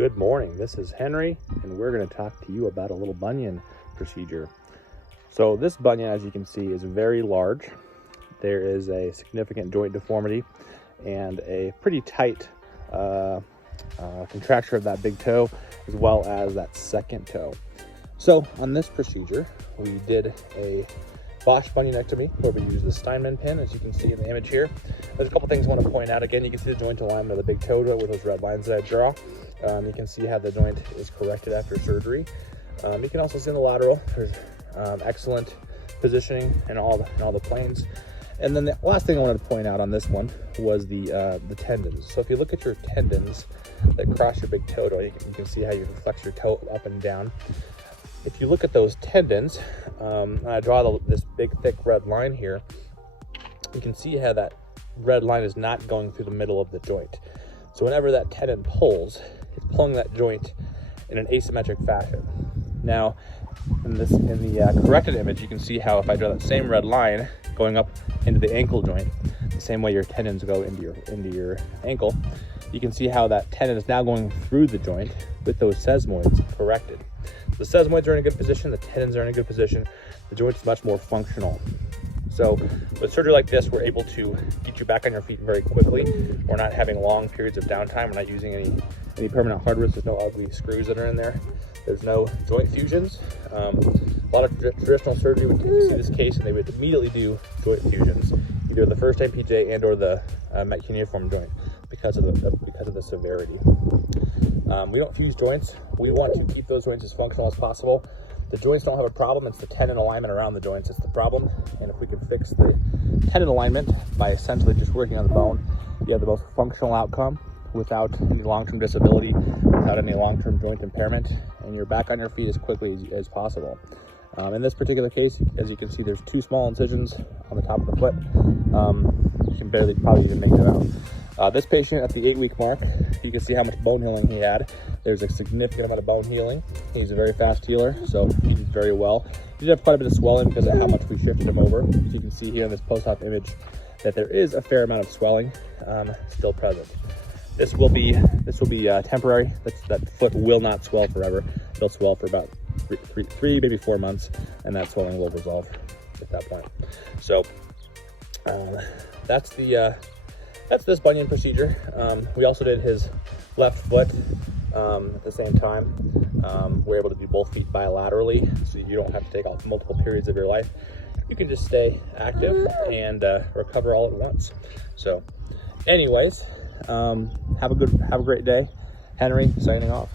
Good morning, this is Henry, and we're going to talk to you about a little bunion procedure. So this bunion, as you can see, is very large. There is a significant joint deformity and a pretty tight contracture of that big toe, as well as that second toe. So on this procedure, we did a botched bunionectomy where we used the Steinman pin, as you can see in the image here. There's a couple things I want to point out. Again, you can see the joint alignment of the big toe with those red lines that I draw. You can see how the joint is corrected after surgery. You can also see in the lateral, there's excellent positioning in all the planes. And then the last thing I wanted to point out on this one was the tendons. So if you look at your tendons that cross your big toe, you can see how you can flex your toe up and down. If you look at those tendons, and I draw this big thick red line here, you can see how that red line is not going through the middle of the joint. So whenever that tendon pulls, it's pulling that joint in an asymmetric fashion. Now, in the corrected image, you can see how if I draw that same red line going up into the ankle joint, the same way your tendons go into your ankle, you can see how that tendon is now going through the joint with those sesamoids corrected. The sesamoids are in a good position, the tendons are in a good position, the joint is much more functional. So with surgery like this, we're able to get you back on your feet very quickly. We're not having long periods of downtime. We're not using any permanent hardware. There's no ugly screws that are in there. There's no joint fusions. A lot of traditional surgery would see this case and they would immediately do joint fusions, either the first MPJ and or the cuneiform joint because of the severity. We don't fuse joints. We want to keep those joints as functional as possible. The joints don't have a problem, it's the tendon alignment around the joints that's the problem. And if we can fix the tendon alignment by essentially just working on the bone, you have the most functional outcome without any long-term disability, without any long-term joint impairment, and you're back on your feet as quickly as possible. In this particular case, as you can see, there's 2 small incisions on the top of the foot. You can probably even make that out. This patient at the 8-week mark, you can see how much bone healing he had. There's a significant amount of bone healing. He's a very fast healer, so he did very well. He did have quite a bit of swelling because of how much we shifted him over. As you can see here in this post-op image, that there is a fair amount of swelling still present. This will be temporary. That foot will not swell forever. It'll swell for about three, maybe 4 months, and that swelling will resolve at that point. So that's this bunion procedure. We also did his left foot at the same time. We're able to do both feet bilaterally, so you don't have to take off multiple periods of your life. You can just stay active and recover all at once. So anyways, have a great day. Henry signing off.